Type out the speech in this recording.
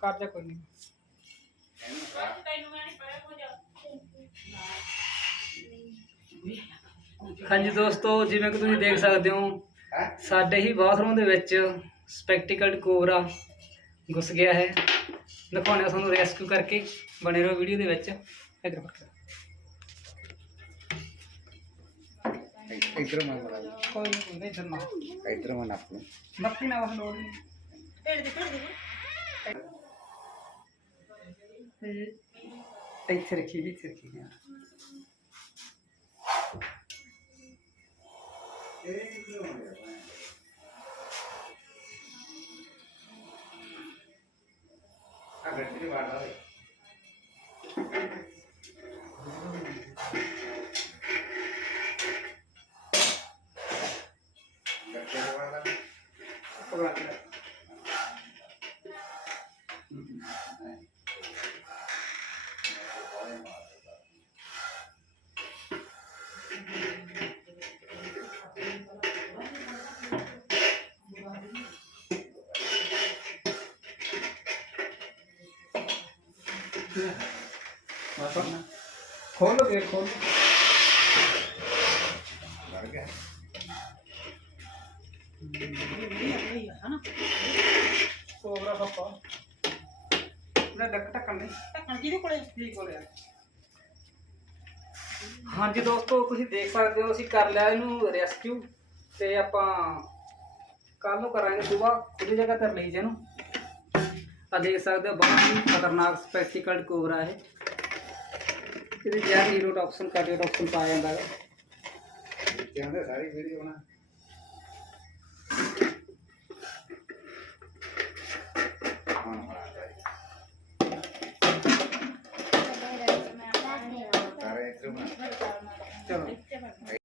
ਕਰ ਜਾ ਕੋਈ ਨਹੀਂ। ਹਾਂਜੀ ਦੋਸਤੋ ਜਿਵੇਂ ਕਿ ਤੁਸੀਂ ਦੇਖ ਸਕਦੇ ਹੋ ਸਾਡੇ ਹੀ ਬਾਥਰੂਮ ਦੇ ਵਿੱਚ ਸਪੈਕਟੀਕਲਡ ਕੋਬਰਾ ਘੁਸ ਗਿਆ ਹੈ। ਦਿਖਾਉਣੇ ਤੁਹਾਨੂੰ ਰੈਸਕਿਊ ਕਰਕੇ ਬਣੇ ਰਹੋ ਵੀਡੀਓ ਦੇ ਵਿੱਚ। ਇਧਰ ਫੜ ਇਧਰ ਮੈਂ ਮਰਾ ਕੋਈ ਨਹੀਂ ਇਧਰ ਨਾ ਇਧਰ ਮੈਂ ਨੱਪ ਲੂੰ ਨੱਪੀ ਨਾ ਬਸ ਲੋੜ ਨਹੀਂ తిరిగి ఇది తిరిగి గట్టిని వాడాలి గట్టిని వాడాలి खोलो ये खोलो लग गया कोबरा पप्पा ਨਾ ਡੱਕ ਟੱਕਣ ਦੇ ਢੱਕਣ ਕਿਹਦੇ ਕੋਲੇ? ਠੀਕ ਹੋ ਰਿਹਾ ਹਾਂਜੀ ਦੋਸਤੋ ਤੁਸੀਂ ਦੇਖ ਸਕਦੇ ਹੋ ਅਸੀਂ ਕਰ ਲਿਆ ਇਹਨੂੰ ਰੈਸਕਿਊ ਤੇ ਆਪਾਂ ਕੱਲ ਨੂੰ ਕਰਾਂਗੇ ਸੁਬਾਹ ਖੁੱਲੀ ਜਗ੍ਹਾ ਤੇ ਲਈ ਇਹਨੂੰ। ਆ ਦੇਖ ਸਕਦੇ ਹੋ ਬਹੁਤ ਹੀ ਖਤਰਨਾਕ ਸਪੈਸੀਕਲਡ ਕੋਬਰਾ ਹੈ ਇਹਦੇ ਜ਼ਹਿਰ ਹੀਰੋ ਟੌਕਸਨ ਕਾਰਡੀਓ ਟੌਕਸਨ ਪਾਇਆ ਜਾਂਦਾ ਹੈ ਕਹਿੰਦੇ ਸਾਰੀ ਵੀਡੀਓ ਬਣਾ। Claro.